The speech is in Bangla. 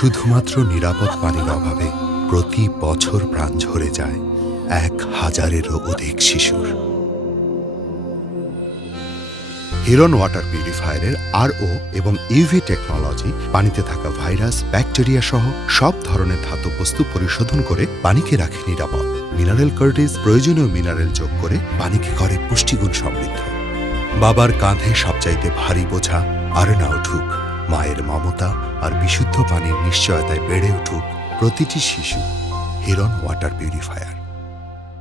শুধুমাত্র নিরাপদ পানির অভাবে প্রতি বছর প্রাণ ঝরে যায় 1000-এরও অধিক শিশুর। হিরন ওয়াটার পিউরিফায়ারের আরও এবং ইউভি টেকনোলজি পানিতে থাকা ভাইরাস, ব্যাকটেরিয়া সহ সব ধরনের ধাতব বস্তু পরিশোধন করে পানিকে রাখে নিরাপদ। মিনারেল কার্টিজ প্রয়োজনীয় মিনারেল যোগ করে পানিকে করে পুষ্টিগুণ সমৃদ্ধ। বাবার কাঁধে সবচাইতে ভারী বোঝা আর না উঠুক, মায়ের মমতা আর বিশুদ্ধ পানির নিশ্চয়তায় বেড়ে উঠুক প্রতিটি শিশু। হিরন ওয়াটার পিউরিফায়ার।